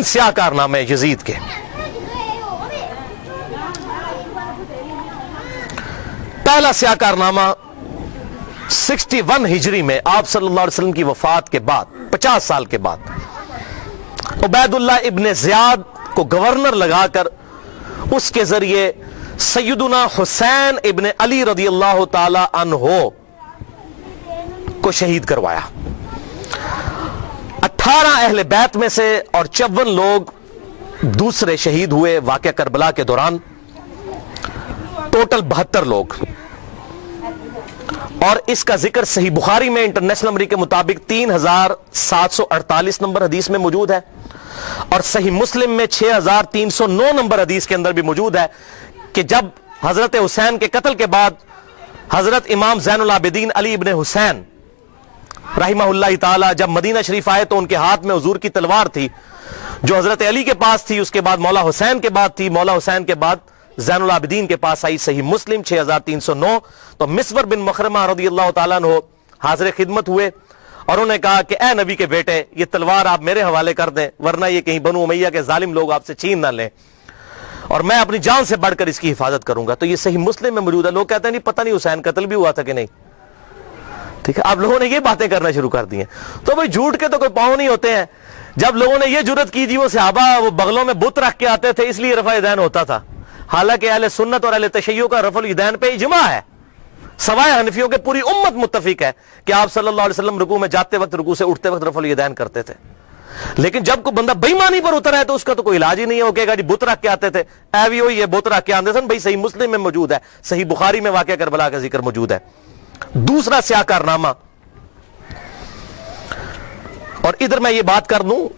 تین سیاہ کارنامے یزید کے۔ پہلا سیاہ کارنامہ 61 ہجری میں آپ صلی اللہ علیہ وسلم کی وفات کے بعد 50 سال کے بعد عبید اللہ ابن زیاد کو گورنر لگا کر اس کے ذریعے سیدنا حسین ابن علی رضی اللہ تعالی عنہ کو شہید کروایا۔ 18 اہل بیت میں سے اور 54 لوگ دوسرے شہید ہوئے واقعہ کربلا کے دوران، ٹوٹل 72 لوگ۔ اور اس کا ذکر صحیح بخاری میں انٹرنیشنل نمبر کے مطابق 3748 نمبر حدیث میں موجود ہے، اور صحیح مسلم میں 6309 نمبر حدیث کے اندر بھی موجود ہے کہ جب حضرت حسین کے قتل کے بعد حضرت امام زین العابدین علی ابن حسین رحمہ اللہ تعالی جب مدینہ شریف آئے تو ان کے ہاتھ میں حضور کی تلوار تھی جو حضرت علی کے پاس تھی، اس کے بعد مولا حسین کے بعد تھی، مولا حسین کے بعد زین العابدین کے پاس آئی۔ صحیح مسلم 6309۔ تو مسور بن مخرمہ رضی اللہ تعالیٰ عنہ حاضر خدمت ہوئے اور انہوں نے کہا کہ اے نبی کے بیٹے، یہ تلوار آپ میرے حوالے کر دیں ورنہ یہ کہیں بنو امیہ کے ظالم لوگ آپ سے چھین نہ لیں، اور میں اپنی جان سے بڑھ کر اس کی حفاظت کروں گا۔ تو یہ صحیح مسلم میں موجود ہے۔ لوگ کہتے ہیں نہیں پتہ نہیں حسین قتل بھی ہوا تھا کہ نہیں، ٹھیک ہے، آپ لوگوں نے یہ باتیں کرنا شروع کر دی ہیں۔ تو بھئی جھوٹ کے تو کوئی پاؤں نہیں ہوتے ہیں۔ جب لوگوں نے یہ جرت کی وہ صحابہ وہ بغلوں میں بت رکھ کے آتے تھے اس لیے رفع یدین ہوتا تھا، حالانکہ اہل سنت اور اہل تشیع کا رفع الیدین پہ اجماع ہے، سوائے حنفیوں کے پوری امت متفق ہے کہ آپ صلی اللہ علیہ وسلم رکوع میں جاتے وقت رکوع سے اٹھتے وقت رفع الیدین کرتے تھے۔ لیکن جب کوئی بندہ بے ایمانی پر اتر ہے تو اس کا تو کوئی علاج ہی نہیں ہے، وہ کہے گا جی بت رکھ کے آتے تھے، اے بھی ہوئی یہ بت رکھ کے آتے تھے۔ بھائی صحیح مسلم میں موجود ہے، صحیح بخاری میں واقعہ کربلا کا ذکر موجود ہے۔ دوسرا سیاہ کارنامہ، اور ادھر میں یہ بات کر دوں،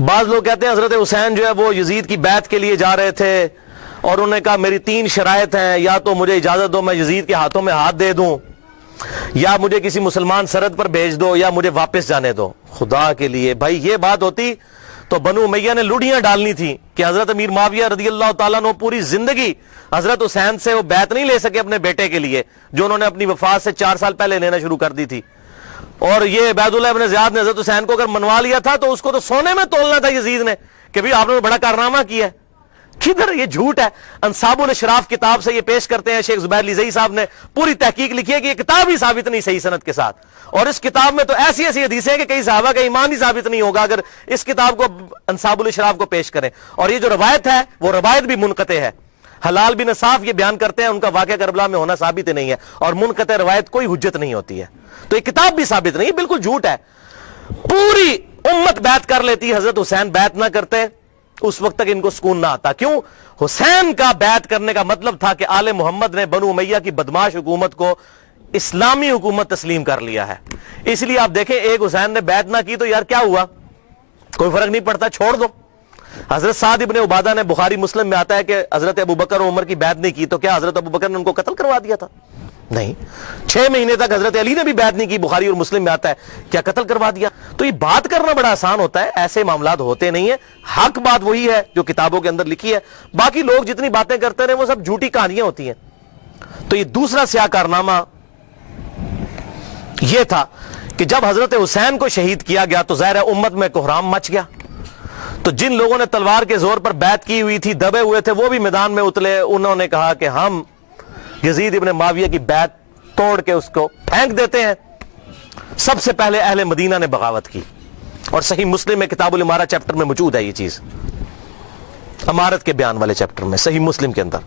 بعض لوگ کہتے ہیں حضرت حسین جو ہے وہ یزید کی بیعت کے لیے جا رہے تھے اور انہوں نے کہا میری 3 شرائط ہیں، یا تو مجھے اجازت دو میں یزید کے ہاتھوں میں ہاتھ دے دوں، یا مجھے کسی مسلمان سرحد پر بھیج دو، یا مجھے واپس جانے دو۔ خدا کے لیے بھائی یہ بات ہوتی تو بنو امیہ نے لوڑیاں ڈالنی تھی کہ حضرت امیر معاویہ رضی اللہ تعالیٰ عنہ پوری زندگی حضرت حسین سے وہ بیعت نہیں لے سکے اپنے بیٹے کے لیے جو انہوں نے اپنی وفات سے 4 سال پہلے لینا شروع کر دی تھی۔ اور یہ عبید اللہ ابن زیاد نے حضرت حسین کو اگر منوا لیا تھا تو اس کو تو سونے میں تولنا تھا یزید نے کہ بھئی آپ نے بڑا کارنامہ کیا ہے۔ کدھر یہ جھوٹ ہے۔ انصاب الاشراف کتاب سے یہ پیش کرتے ہیں، شیخ زبیر لیزئی صاحب نے پوری تحقیق لکھی ہے کہ یہ کتاب ہی ثابت نہیں صحیح سند کے ساتھ، اور اس کتاب میں تو ایسی ایسی حدیثیں ہیں کہ کئی صحابہ کا ایمان ہی ثابت نہیں ہوگا اگر اس کتاب کو انصاب الاشراف کو پیش کریں۔ اور یہ جو روایت ہے وہ روایت بھی منقطع ہے۔ حلال بن صاف یہ بیان کرتے ہیں ان کا واقعہ کربلا میں ہونا ثابت نہیں ہے، اور منقطع روایت کوئی حجت نہیں ہوتی ہے، تو یہ کتاب بھی ثابت نہیں، بالکل جھوٹ ہے۔ پوری امت بیعت کر لیتی، حضرت حسین بیعت نہ کرتے، اس وقت تک ان کو سکون نہ آتا۔ کیوں؟ حسین کا بیعت کرنے کا مطلب تھا کہ آل محمد نے بنو امیہ کی بدماش حکومت کو اسلامی حکومت تسلیم کر لیا ہے۔ اس لیے آپ دیکھیں ایک حسین نے بیعت نہ کی تو یار کیا ہوا، کوئی فرق نہیں پڑتا، چھوڑ دو۔ حضرت سعد ابن عبادہ نے بخاری مسلم میں آتا ہے کہ حضرت ابوبکر و عمر کی بیعت نہیں کی تو کیا حضرت ابوبکر نے ان کو قتل کروا دیا تھا؟ نہیں۔ 6 مہینے تک حضرت علی نے بھی بیعت نہیں کی، بخاری اور مسلم میں آتا ہے، کیا قتل کروا دیا؟ تو یہ بات کرنا بڑا آسان ہوتا ہے، ایسے معاملات ہوتے نہیں ہیں۔ حق بات وہی ہے جو کتابوں کے اندر لکھی ہے، باقی لوگ جتنی باتیں کرتے رہے وہ سب جھوٹی کہانیاں ہوتی ہیں۔ تو یہ دوسرا سیاہ کارنامہ یہ تھا کہ جب حضرت حسین کو شہید کیا گیا تو ظاہر امت میں کوہرام مچ گیا، تو جن لوگوں نے تلوار کے زور پر بیعت کی ہوئی تھی، دبے ہوئے تھے، وہ بھی میدان میں اترے۔ انہوں نے کہا کہ ہم یزید ابن معاویہ کی بیعت توڑ کے اس کو پھینک دیتے ہیں۔ سب سے پہلے اہل مدینہ نے بغاوت کی، اور صحیح مسلم میں کتاب الامارہ چیپٹر میں موجود ہے یہ چیز، امارت کے بیان والے چیپٹر میں صحیح مسلم کے اندر۔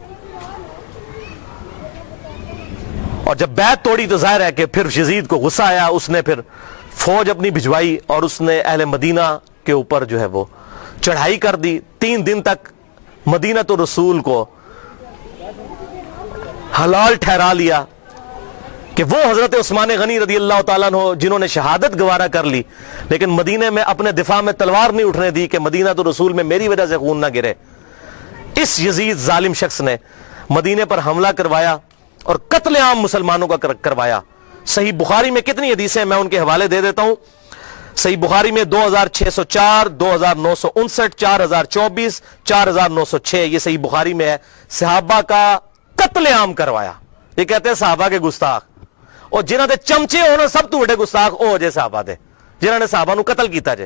اور جب بیعت توڑی تو ظاہر ہے کہ پھر یزید کو غصہ آیا، اس نے پھر فوج اپنی بھجوائی اور اس نے اہل مدینہ کے اوپر جو ہے وہ چڑھائی کر دی۔ 3 دن تک مدینہ تو رسول کو حلال ٹھہرا لیا کہ وہ حضرت عثمان غنی رضی اللہ تعالیٰ عنہ جنہوں نے شہادت گوارا کر لی لیکن مدینہ میں اپنے دفاع میں تلوار نہیں اٹھنے دی کہ مدینہ تو رسول میں میری وجہ سے خون نہ گرے، اس یزید ظالم شخص نے مدینہ پر حملہ کروایا اور قتل عام مسلمانوں کا کروایا۔ صحیح بخاری میں کتنی حدیثیں میں ان کے حوالے دے دیتا ہوں۔ صحیح بخاری میں 2604، 2959، 4024، 4906 یہ صحیح بخاری میں ہے۔ صحابہ کا قتل عام کروایا۔ یہ کہتے ہیں صحابہ کے گستاخ، اور جنہاں دے چمچے ہونا سب تو بڑے گستاخ او جے صحابہ دے جنہاں نے صحابہ نو قتل کیتا جے۔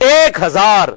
1000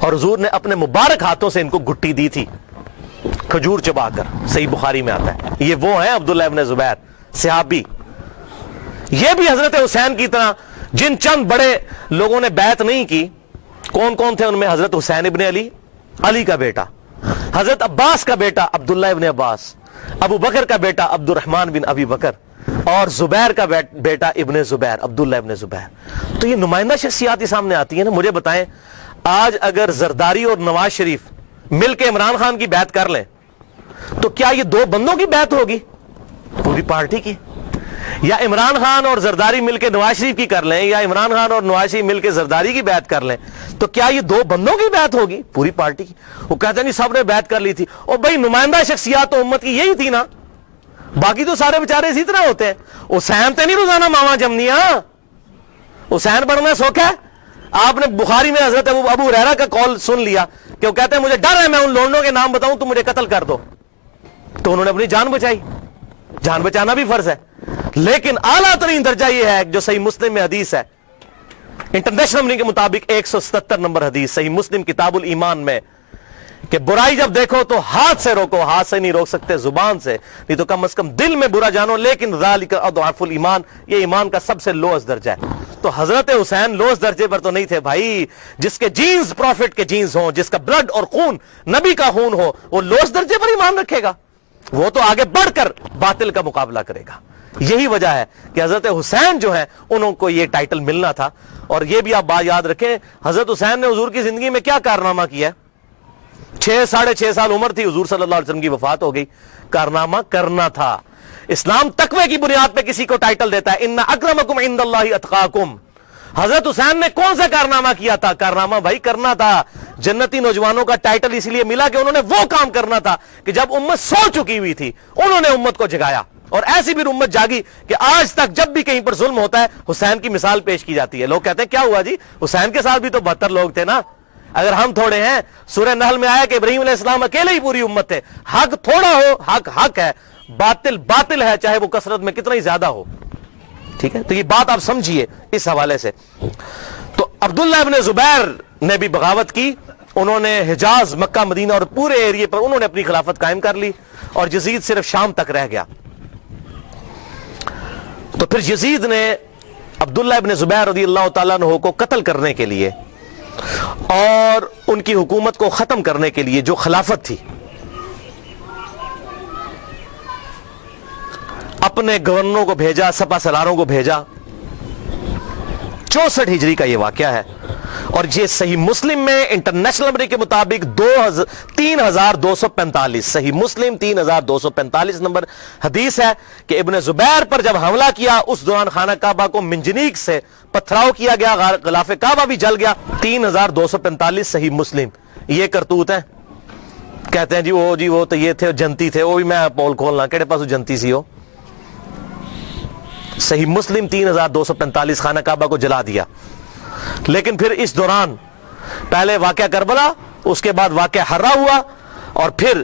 اور حضور نے اپنے مبارک ہاتھوں سے ان کو گھٹی دی تھی کھجور چبا کر. صحیح بخاری میں آتا ہے. یہ وہ ہیں عبداللہ ابن زبیر صحابی. یہ بھی حضرت حسین کی طرح جن چند بڑے لوگوں نے بیعت نہیں کی. کون کون تھے ان میں؟ حضرت حسین ابن علی، علی کا بیٹا، حضرت عباس کا بیٹا عبداللہ ابن عباس، ابو بکر کا بیٹا عبد الرحمن بن ابی بکر، اور زبیر کا بیٹا ابن زبیر، عبداللہ ابن زبیر. تو یہ نمائندہ شخصیات ہی سامنے آتی ہیں نا. مجھے بتائیں آج اگر زرداری اور نواز شریف مل کے عمران خان کی بیعت کر لیں تو کیا یہ دو بندوں کی بیعت ہوگی؟ پوری پارٹی کی. یا عمران خان اور زرداری مل کے نواز شریف کی کر لیں، یا عمران خان اور نواز شریف مل کے زرداری کی بیعت کر لیں تو کیا یہ دو بندوں کی بیعت ہوگی؟ پوری پارٹی کی. وہ کہتے ہیں نہیں سب نے بیعت کر لی تھی. اور بھائی نمائندہ شخصیات تو امت کی یہی تھی نا. باقی تو سارے بیچارے اسی طرح ہوتے ہیں. حسین تے نہیں روزانہ ماما جمنیاں. حسین بڑھنا سوکھ ہے. آپ نے بخاری میں حضرت ابو ہریرہ کا قول سن لیا کہ وہ کہتے ہیں مجھے ڈر ہے میں ان لونڈوں کے نام بتاؤں تو مجھے قتل کر دو. تو انہوں نے اپنی جان بچائی. جان بچانا بھی فرض ہے. لیکن اعلیٰ ترین درجہ یہ ہے جو صحیح مسلم میں حدیث ہے، انٹرنیشنل نمبر کے مطابق 177 نمبر حدیث صحیح مسلم کتاب الایمان میں، کہ برائی جب دیکھو تو ہاتھ سے روکو. ہاتھ سے نہیں روک سکتے، زبان سے، نہیں تو کم از کم دل میں برا جانو. لیکن ذالک اضعف الایمان، یہ ایمان کا سب سے لوئسٹ درجہ ہے. تو حضرت حسین لوئسٹ درجے پر تو نہیں تھے بھائی. جس کے جینز پروفٹ کے جینز ہوں، جس کا بلڈ اور خون نبی کا خون ہو، وہ لوئسٹ درجے پر ایمان رکھے گا؟ وہ تو آگے بڑھ کر باطل کا مقابلہ کرے گا. یہی وجہ ہے کہ حضرت حسین جو ہیں انہوں کو یہ ٹائٹل ملنا تھا. اور یہ بھی آپ بات یاد رکھیں، حضرت حسین نے حضور کی زندگی میں کیا کارنامہ کیا ہے؟ 6.5 سال عمر تھی، حضور صلی اللہ علیہ وسلم کی وفات ہو گئی. کارنامہ کرنا تھا. اسلام تقوی کی بنیاد پہ کسی کو ٹائٹل دیتا ہے، ان اکرمکم عند اللہ اتقاکم. حضرت حسین نے کون سا کارنامہ کیا تھا؟ کارنامہ بھائی کرنا تھا. جنتی نوجوانوں کا ٹائٹل اس لیے ملا کہ انہوں نے وہ کام کرنا تھا کہ جب امت سو چکی ہوئی تھی انہوں نے امت کو جگایا. اور ایسی بھی امت جاگی کہ آج تک جب بھی کہیں پر ظلم ہوتا ہے حسین کی مثال پیش کی جاتی ہے. لوگ کہتے ہیں کیا ہوا جی، حسین کے ساتھ بھی تو 72 لوگ تھے نا. اگر ہم تھوڑے ہیں، سورہ نحل میں آیا کہ ابراہیم علیہ السلام اکیلے ہی پوری امت تھے. حق تھوڑا ہو، حق حق ہے، باطل باطل ہے، چاہے وہ کثرت میں کتنا ہی زیادہ ہو. ٹھیک ہے، تو یہ بات آپ سمجھیے اس حوالے سے. تو عبداللہ ابن زبیر نے بھی بغاوت کی. انہوں نے حجاز، مکہ، مدینہ اور پورے ایریے پر انہوں نے اپنی خلافت قائم کر لی اور یزید صرف شام تک رہ گیا. تو پھر یزید نے عبداللہ ابن زبیر رضی اللہ تعالیٰ عنہ کو قتل کرنے کے لیے اور ان کی حکومت کو ختم کرنے کے لیے جو خلافت تھی، اپنے گورنروں کو بھیجا، سپہ سالاروں کو بھیجا. 64 ہجری کا یہ واقعہ ہے. اور یہ صحیح مسلم میں انٹرنیشنل نمبر کے مطابق 3245 صحیح مسلم 3245 نمبر حدیث ہے کہ ابن زبیر پر جب حملہ کیا اس دوران خانہ کعبہ کو منجنیق سے پتھراؤ کیا گیا، غلاف کعبہ بھی جل گیا. 3245 صحیح مسلم. یہ کرتوت ہے. کہتے ہیں جی وہ تو یہ تھے جنتی تھے. وہ بھی میں پول کھولنا کہڑے پاس جنتی سی ہو. صحیح مسلم 3245 خانہ کعبہ کو جلا دیا. لیکن پھر اس دوران پہلے واقعہ کربلا، اس کے بعد واقعہ ہرا ہوا، اور پھر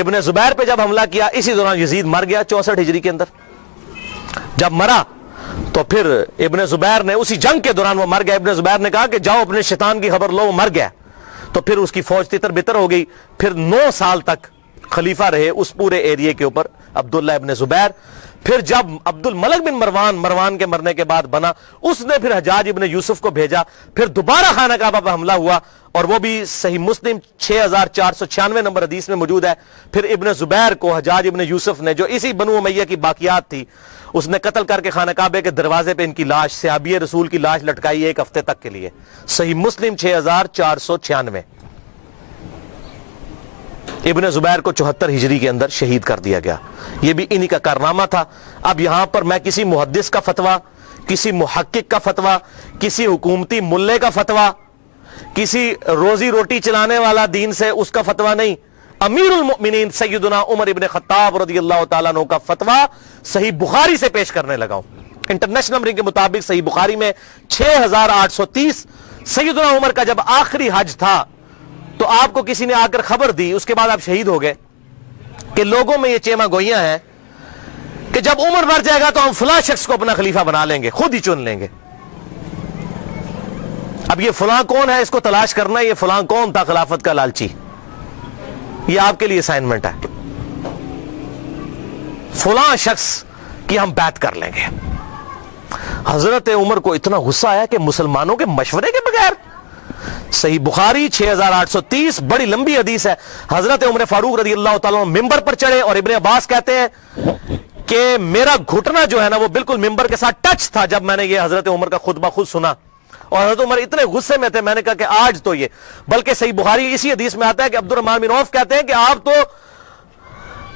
ابن زبیر پہ جب حملہ کیا اسی دوران یزید مر گیا 64 ہجری کے اندر. جب مرا تو پھر ابن زبیر نے اسی جنگ کے دوران وہ مر گیا. ابن زبیر نے کہا کہ جاؤ اپنے شیطان کی خبر لو، وہ مر گیا. تو پھر اس کی فوج تتر بتر ہو گئی. پھر 9 سال تک خلیفہ رہے اس پورے ایریے کے اوپر عبداللہ ابن زبیر. پھر جب عبد الملک بن مروان کے مرنے کے بعد بنا، اس نے پھر حجاج ابن یوسف کو بھیجا. پھر دوبارہ خانہ کعبہ پر حملہ ہوا، اور وہ بھی صحیح مسلم 6496 نمبر حدیث میں موجود ہے. پھر ابن زبیر کو حجاج ابن یوسف نے، جو اسی بنو امیہ کی باقیات تھی، اس نے قتل کر کے خانہ کعبے کے دروازے پہ ان کی لاش، صحابی رسول کی لاش لٹکائی 1 ہفتے تک کے لیے. صحیح مسلم 6496. ابن زبیر کو 74 ہجری کے اندر شہید کر دیا گیا. یہ بھی انہی کا کارنامہ تھا. اب یہاں پر میں کسی محدث کا فتویٰ، کسی محقق کا فتویٰ، کسی حکومتی ملے کا فتویٰ، کسی روزی روٹی چلانے والا دین سے اس کا فتویٰ نہیں، امیر المؤمنین سیدنا عمر ابن خطاب رضی اللہ تعالیٰ عنہ کا فتویٰ صحیح بخاری سے پیش کرنے لگا ہوں. انٹرنیشنل نمبر کے مطابق صحیح بخاری میں 6830. سیدنا عمر کا جب آخری حج تھا تو آپ کو کسی نے آ کر خبر دی، اس کے بعد آپ شہید ہو گئے، کہ لوگوں میں یہ چیما گوئیاں ہیں کہ جب عمر مر جائے گا تو ہم فلاں شخص کو اپنا خلیفہ بنا لیں گے، خود ہی چن لیں گے. اب یہ فلاں کون ہے اس کو تلاش کرنا ہے، یہ فلاں کون تھا خلافت کا لالچی، یہ آپ کے لیے اسائنمنٹ ہے. فلاں شخص کی ہم بیعت کر لیں گے. حضرت عمر کو اتنا غصہ آیا کہ مسلمانوں کے مشورے کے بغیر. صحیح بخاری 6830 بڑی لمبی حدیث ہے. حضرت عمر فاروق رضی اللہ تعالیٰ ممبر پر چڑھے اور ابن عباس کہتے ہیں کہ میرا گھٹنا جو ہے نا وہ بالکل ممبر کے ساتھ ٹچ تھا جب میں نے یہ حضرت عمر کا خطبہ خود سنا. اور حضرت عمر اتنے غصے میں تھے، میں نے کہا کہ آج تو یہ، بلکہ صحیح بخاری اسی حدیث میں آتا ہے کہ عبد الرحمن بن عوف کہتے ہیں کہ آپ تو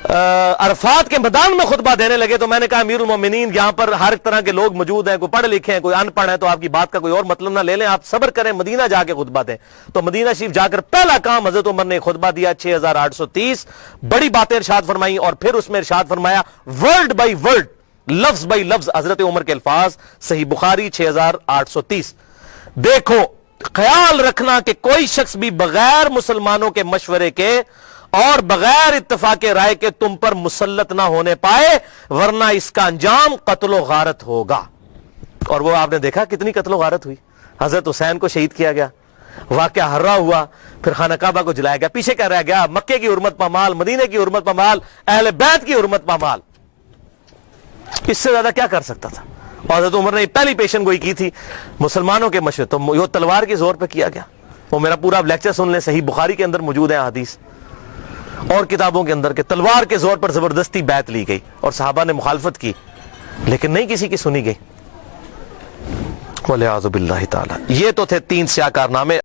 عرفات کے میدان میں خطبہ دینے لگے. تو میں نے کہا امیر المومنین یہاں پر ہر طرح کے لوگ موجود ہیں، کوئی پڑھ لکھے ہیں، کوئی ان پڑھ ہے، تو آپ کی بات کا کوئی اور مطلب نہ لے لیں، آپ صبر کریں، مدینہ جا کے خطبہ دیں. تو مدینہ شریف جا کر پہلا کام حضرت عمر نے خطبہ دیا 6830 بڑی باتیں ارشاد فرمائی. اور پھر اس میں ارشاد فرمایا ورڈ بائی ورڈ، لفظ بائی لفظ حضرت عمر کے الفاظ. صحیح بخاری 6830. دیکھو خیال رکھنا کہ کوئی شخص بھی بغیر مسلمانوں کے مشورے کے اور بغیر اتفاق رائے کے تم پر مسلط نہ ہونے پائے، ورنہ اس کا انجام قتل و غارت ہوگا. اور وہ آپ نے دیکھا کتنی قتل و غارت ہوئی. حضرت حسین کو شہید کیا گیا، واقعہ ہررا ہوا، پھر خانہ کعبہ کو جلایا گیا. پیچھے کیا رہ گیا؟ مکے کی حرمت پامال، مدینے کی حرمت پامال، اہل بیت کی حرمت پامال. اس سے زیادہ کیا کر سکتا تھا؟ اور حضرت عمر نے پہلی پیشن گوئی کی تھی مسلمانوں کے مشورے، تو وہ تلوار کے زور پہ کیا گیا. وہ میرا پورا لیکچر سن لیں، صحیح بخاری کے اندر موجود ہے حدیث اور کتابوں کے اندر، کہ تلوار کے زور پر زبردستی بیعت لی گئی اور صحابہ نے مخالفت کی لیکن نہیں کسی کی سنی گئی. وَلِعَاذُ بِاللَّهِ تعالی. یہ تو تھے 3 سیاہ کارنامے.